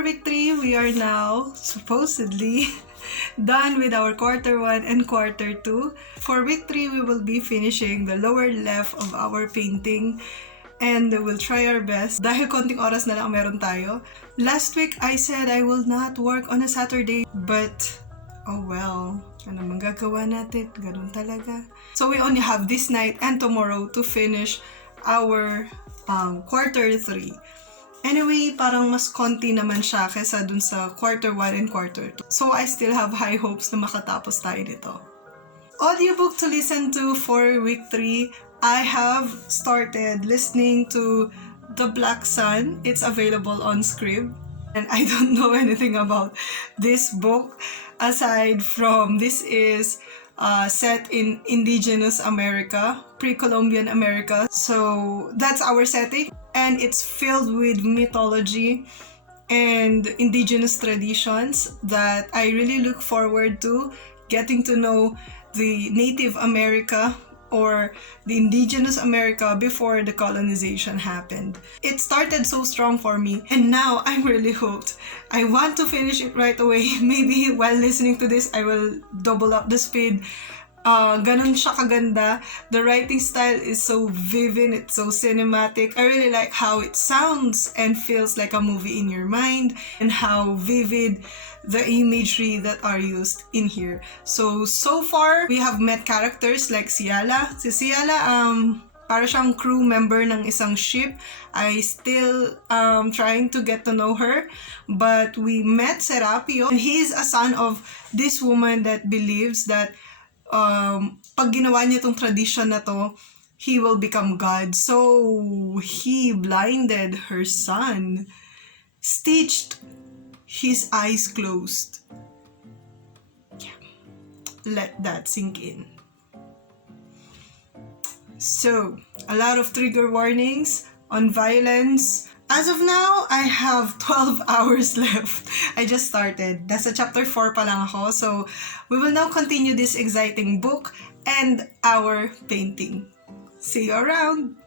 for week 3, we are now supposedly done with our quarter 1 and quarter 2. For week 3, we will be finishing the lower left of our painting and we'll try our best dahil konting oras na lang meron tayo. Last week, I said I will not work on a Saturday, but oh well, ano man gagawa natin, ganun talaga. So we only have this night and tomorrow to finish our quarter 3. Anyway, parang mas konti naman siya kesa dun sa quarter 1 and quarter 2. So I still have high hopes na makatapos tayo nito. Audiobook to listen to for week 3. I have started listening to The Black Sun. It's available on Scrib. And I don't know anything about this book aside from this is set in indigenous America, pre-Columbian America. So that's our setting. And it's filled with mythology and indigenous traditions that I really look forward to getting to know the Native America or the indigenous America before the colonization happened. It started so strong for me and now I'm really hooked. I want to finish it right away. Maybe while listening to this, I will double up the speed. Ganun siya kaganda. The writing style is so vivid, it's so cinematic. I really like how it sounds and feels like a movie in your mind and how vivid the imagery that are used in here. So far, we have met characters like Ciala. Si Ciala, para siyang crew member ng isang ship. I still trying to get to know her. But we met Serapio. And he is a son of this woman that believes that pag ginawa niya tong tradition na to, he will become God. So, he blinded her son, stitched his eyes closed. Yeah. Let that sink in. So, a lot of trigger warnings on violence. As of now, I have 12 hours left. I just started. Nasa chapter 4 pa lang ako. So, we will now continue this exciting book and our painting. See you around!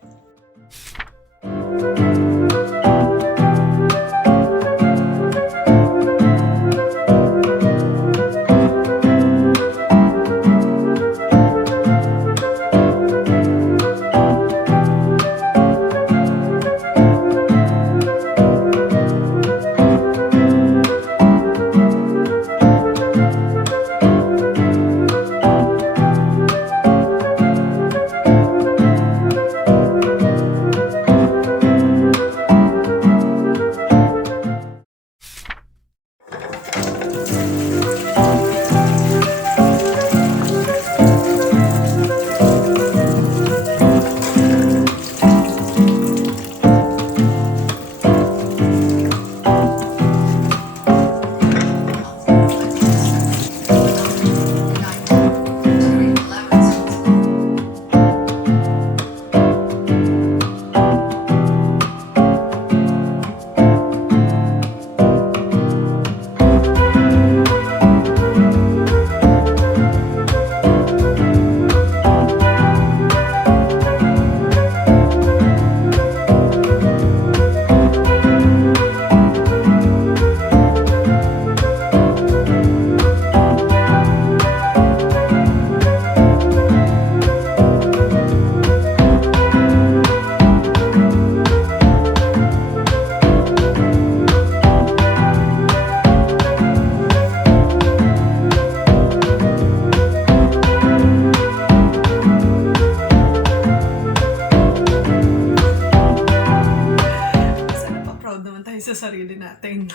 Sa sarili natin.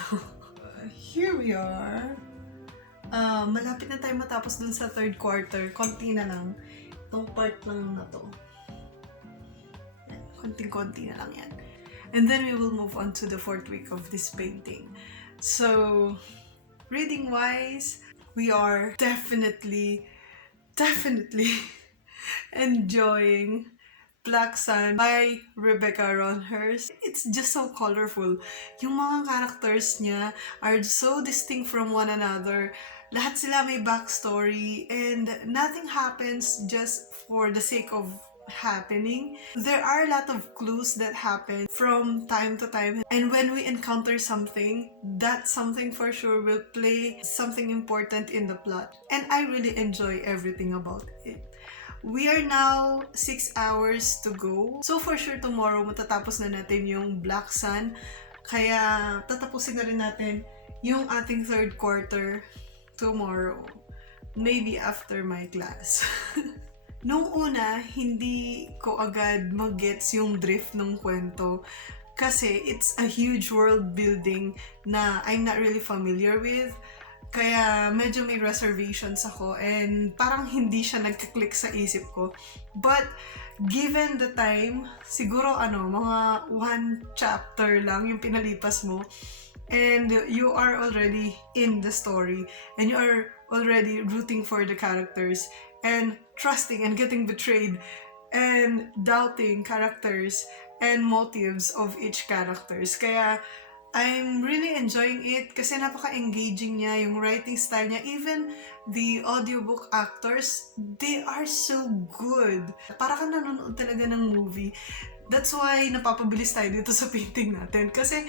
Here we are. Malapit na tayo matapos dun sa third quarter. Konti na lang. Itong part lang na to. Konting-konti na lang yan. And then we will move on to the fourth week of this painting. So, reading-wise, we are definitely enjoying Black Sun by Rebecca Roanhorse. It's just so colorful. Yung mga characters niya are so distinct from one another. Lahat sila may backstory and nothing happens just for the sake of happening. There are a lot of clues that happen from time to time, and when we encounter something, that something for sure will play something important in the plot, and I really enjoy everything about it. We are now 6 hours to go. So for sure tomorrow matatapos na natin yung Black Sun. Kaya tatapusin na rin natin yung ating third quarter tomorrow. Maybe after my class. Nung una, hindi ko agad mag-gets yung drift ng kwento. Kasi it's a huge world building na I'm not really familiar with. Kaya medyo may reservations ako and parang hindi siya nagka-click sa isip ko. But given the time, siguro mga 1 chapter lang yung pinalipas mo and you are already in the story and you are already rooting for the characters and trusting and getting betrayed and doubting characters and motives of each characters. Kaya I'm really enjoying it kasi napaka-engaging niya, yung writing style niya. Even the audiobook actors, they are so good. Para ka nanonood talaga ng movie. That's why napapabilis tayo dito sa painting natin. Kasi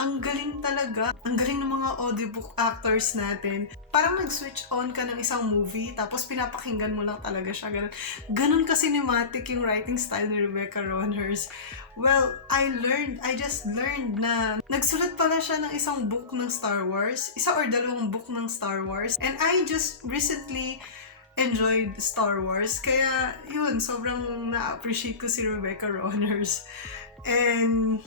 ang galing talaga. Ang galing ng mga audiobook actors natin. Parang nag-switch on ka ng isang movie, tapos pinapakinggan mo lang talaga siya. Ganun ka cinematic yung writing style ni Rebecca Roanhorse. Well, I just learned na nagsulat pala siya ng isang book ng Star Wars. Isa or dalawang book ng Star Wars. And I just recently enjoyed Star Wars. Kaya yun, sobrang na-appreciate ko si Rebecca Roanhorse. And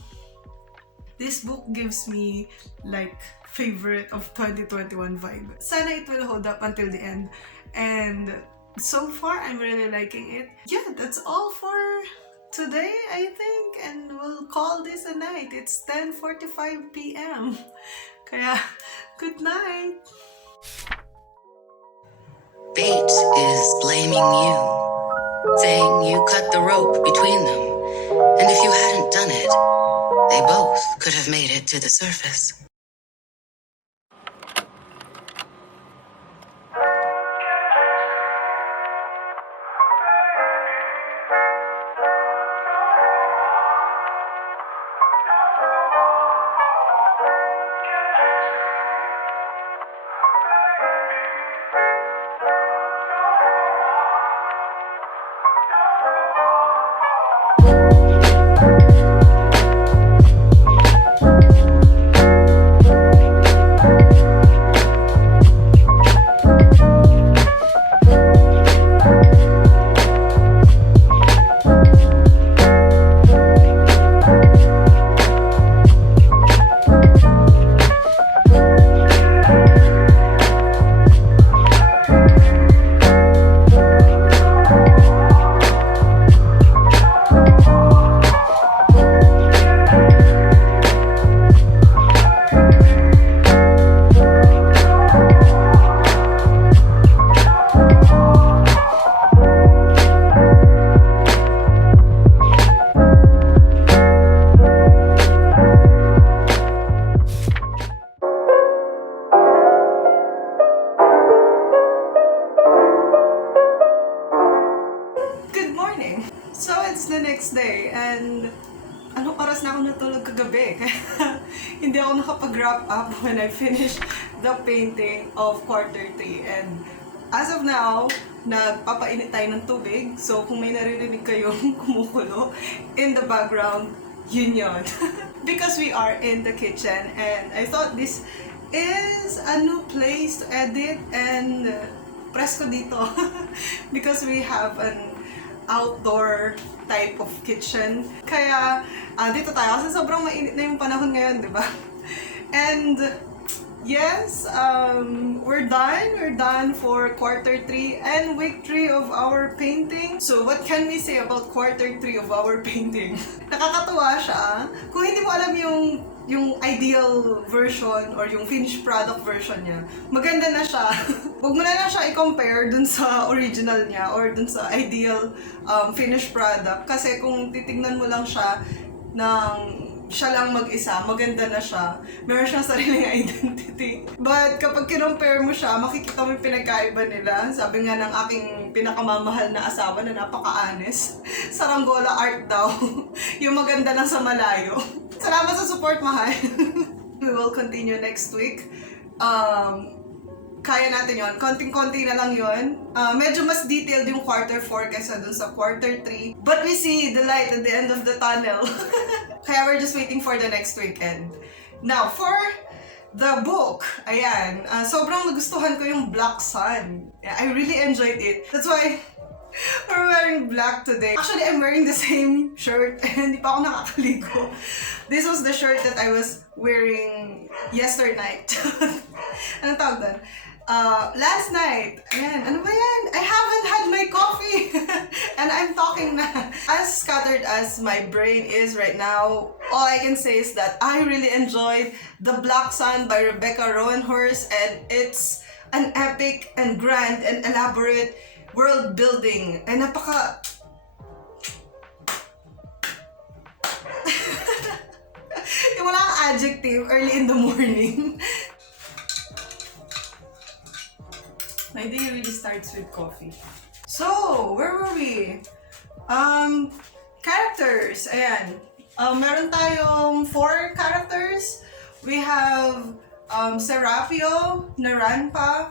this book gives me like favorite of 2021 vibe. Sana it will hold up until the end. And so far, I'm really liking it. Yeah, that's all for today, I think. And we'll call this a night. It's 10:45 p.m. Kaya, good night! Fate is blaming you, saying you cut the rope between them, and if you hadn't done it, they both could have made it to the surface. day and anong oras na ako natulog kagabi. Kaya hindi ako nakapag-wrap up when I finished the painting of quarter 3. And as of now, nagpapainit tayo ng tubig. So kung may naririnig kayong kumukulo in the background, yun yun. Because we are in the kitchen and I thought this is a new place to edit and presko dito. Because we have an outdoor type of kitchen. Kaya dito tayo kasi sobrang mainit na yung panahon ngayon, di ba? And yes, we're done for quarter 3 and week 3 of our painting. So what can we say about quarter 3 of our painting? Nakakatuwa siya. Kung hindi mo alam yung ideal version or yung finished product version niya, maganda na siya. Huwag mo na lang siya i-compare dun sa original niya or dun sa ideal finished product. Kasi kung titignan mo lang siya ng siya lang mag-isa, maganda na siya. Meron siyang sariling identity. But kapag kinumpare mo siya, makikita mo yung pinagkaiba nila. Sabi nga ng aking pinakamamahal na asawa na napaka-honest, saranggola art daw. Yung maganda lang sa malayo. Salamat sa support, mahal. We will continue next week. Kaya natin yon. Konting-konti na lang yon. Medyo mas detailed yung quarter 4 kaysa dun sa quarter 3. But we see the light at the end of the tunnel. Kaya we're just waiting for the next weekend. Now, for the book, ayan, sobrang nagustuhan ko yung Black Sun. I really enjoyed it. That's why we're wearing black today. Actually, I'm wearing the same shirt and hindi pa ako nakakaligo. This was the shirt that I was wearing yesterday night. Anong tawag doon? Last night, ayan, ano ba yan? I haven't had my coffee! And I'm talking na. As scattered as my brain is right now, all I can say is that I really enjoyed The Black Sun by Rebecca Roanhorse, and it's an epic and grand and elaborate world building. Ay, napaka... Yung wala kang adjective early in the morning. My day really starts with coffee. So, where were we? Characters. Ayan. Meron tayong 4 characters. We have Serapio, Naranpa,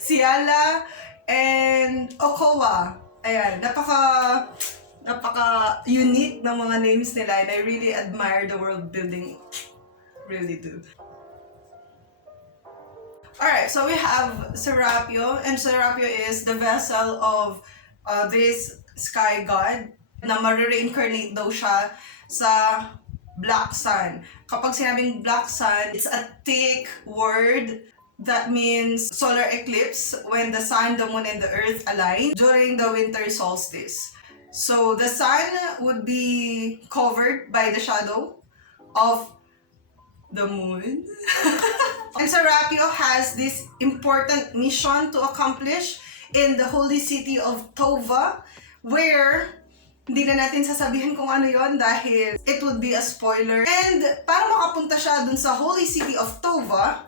Ciala, and Okowa. Ayan. Napaka-unique ng mga names nila, and I really admire the world building. Really do. Alright, so we have Serapio, and Serapio is the vessel of this sky god na ma-reincarnate daw siya sa Black Sun. Kapag sinabing Black Sun, it's a thick word that means solar eclipse when the sun, the moon, and the earth align during the winter solstice. So the sun would be covered by the shadow of the moon. And Serapio has this important mission to accomplish in the holy city of Tova, where hindi na natin sasabihin kung ano yon dahil it would be a spoiler. And para makapunta siya dun sa holy city of Tova,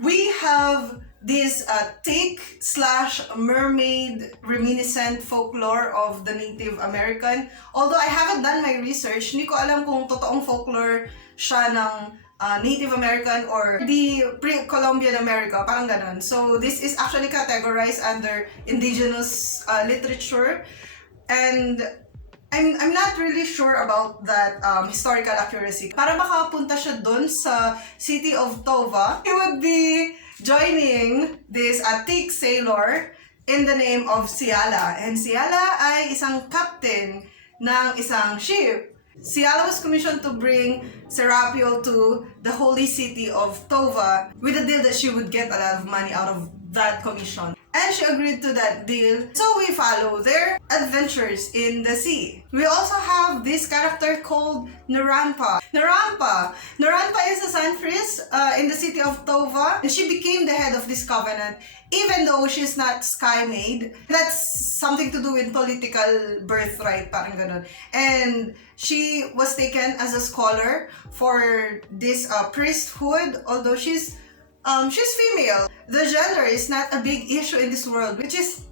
we have this thick/mermaid reminiscent folklore of the Native American. Although I haven't done my research, hindi ko alam kung totoong folklore siya ng Native American or the pre-Columbian America, parang ganon. So this is actually categorized under indigenous literature, and I'm not really sure about that historical accuracy. Para makapunta siya dun sa city of Tova, he would be joining this thick sailor in the name of Ciala. And Ciala ay isang captain ng isang ship. Ciala was commissioned to bring Serapio to the holy city of Tova with the deal that she would get a lot of money out of that commission. And she agreed to that deal. So we follow their adventures in the sea. We also have this character called Naranpa. Naranpa is a sun priest in the city of Tova. And she became the head of this covenant, even though she's not sky maid. That's something to do with political birthright, parang ganun. And she was taken as a scholar for this priesthood, although she's female. The gender is not a big issue in this world, which is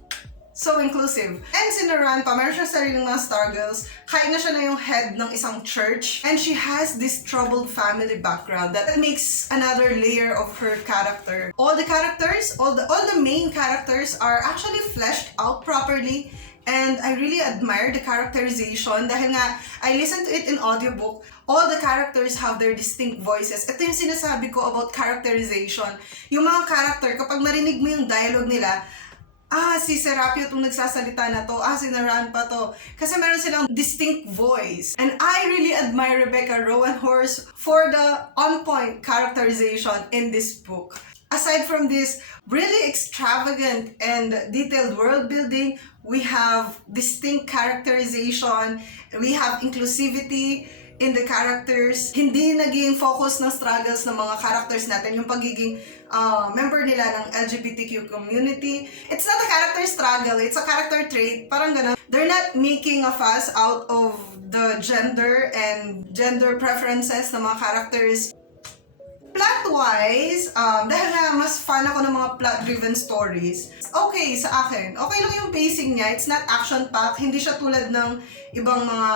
so inclusive. And si Naranpa, meron siya sariling mga struggles. Kaya na siya na yung head ng isang church. And she has this troubled family background that makes another layer of her character. All the characters, all the main characters are actually fleshed out properly. And I really admire the characterization dahil nga, I listened to it in audiobook. All the characters have their distinct voices. Ito yung sinasabi ko about characterization. Yung mga character, kapag narinig mo yung dialogue nila, si Serapio itong nagsasalita na to, si Naranpa to. Kasi meron silang distinct voice. And I really admire Rebecca Roanhorse for the on-point characterization in this book. Aside from this really extravagant and detailed world building, we have distinct characterization, we have inclusivity in the characters. Hindi naging focus ng struggles ng mga characters natin, yung pagiging member nila ng LGBTQ community. It's not a character struggle, it's a character trait. Parang ganun. They're not making a fuss out of the gender and gender preferences ng mga characters. Plot-wise, dahil nga mas fan ako ng mga plot-driven stories, okay sa akin. Okay lang yung pacing niya. It's not action-packed. Hindi siya tulad ng ibang mga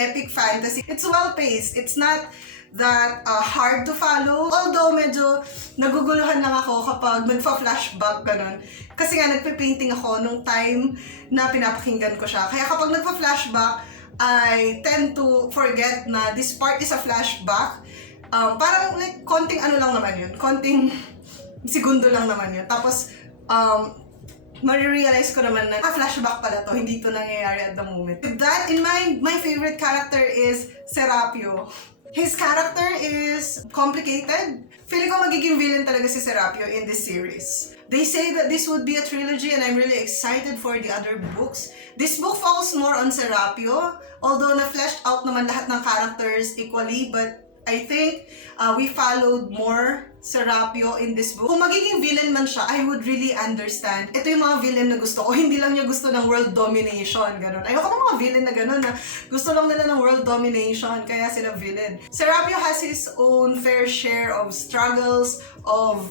epic fantasy. It's well-paced. It's not that hard to follow. Although medyo naguguluhan lang ako kapag nagpa-flashback, ganun. Kasi nga nagpe-painting ako nung time na pinapakinggan ko siya. Kaya kapag nagpa-flashback, I tend to forget na this part is a flashback. Parang like konting ano lang naman yun, konting segundo lang naman yun. Tapos, marirealize ko naman na flashback pala to, hindi to nangyayari at the moment. With that in mind, my favorite character is Serapio. His character is complicated. Feeling ko magiging villain talaga si Serapio in this series. They say that this would be a trilogy and I'm really excited for the other books. This book focuses more on Serapio, although na-fleshed out naman lahat ng characters equally, but I think we followed more Serapio in this book. Kung magiging villain man siya, I would really understand. Ito yung mga villain na gusto ko. Hindi lang niya gusto ng world domination, ganun. Ayoko ng mga villain na ganun na gusto lang nila ng world domination, kaya sila villain. Serapio has his own fair share of struggles, of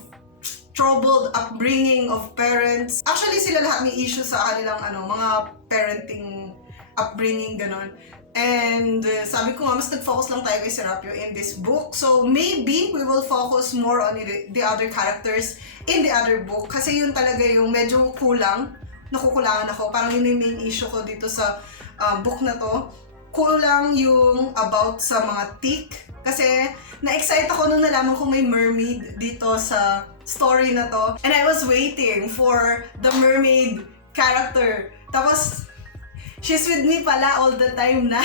troubled upbringing of parents. Actually, sila lahat may issues sa kanilang mga parenting upbringing, ganun. And sabi ko nga, mas nag-focus lang tayo kay Serapio in this book. So maybe we will focus more on the other characters in the other book. Kasi yun talaga yung medyo kulang. Nakukulangan ako. Parang yun yung main issue ko dito sa book na to. Kulang yung about sa mga tick. Kasi na-excite ako nung nalaman ko may mermaid dito sa story na to. And I was waiting for the mermaid character. Tapos, she's with me pala all the time na.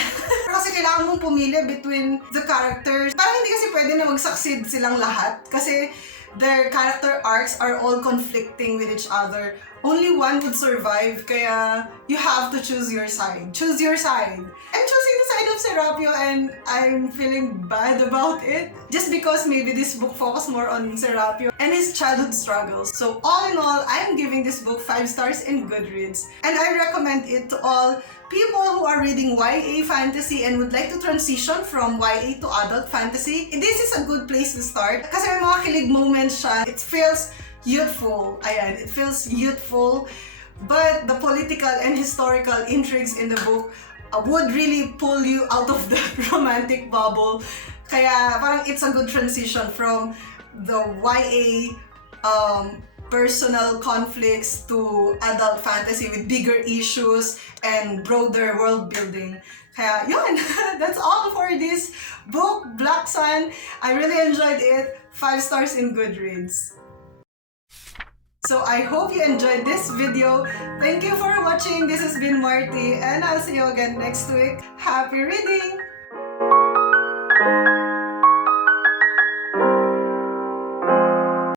Kasi kailangan mong pumili between the characters. Parang hindi kasi pwede na mag-succeed silang lahat. Kasi their character arcs are all conflicting with each other. Only one would survive, kaya you have to choose your side. Choose your side. I'm choosing the side of Serapio and I'm feeling bad about it. Just because maybe this book focus more on Serapio and his childhood struggles. So all in all, I'm giving this book 5 stars in Goodreads. And I recommend it to all people who are reading YA fantasy and would like to transition from YA to adult fantasy. This is a good place to start. Kasi may mga kilig moments siya. It feels youthful. Ayan, it feels youthful. But the political and historical intrigues in the book would really pull you out of the romantic bubble. Kaya parang it's a good transition from the YA personal conflicts to adult fantasy with bigger issues and broader world building. Kaya yun, that's all for this book, Black Sun. I really enjoyed it. 5 stars in Goodreads. So I hope you enjoyed this video. Thank you for watching. This has been Marty and I'll see you again next week. Happy reading!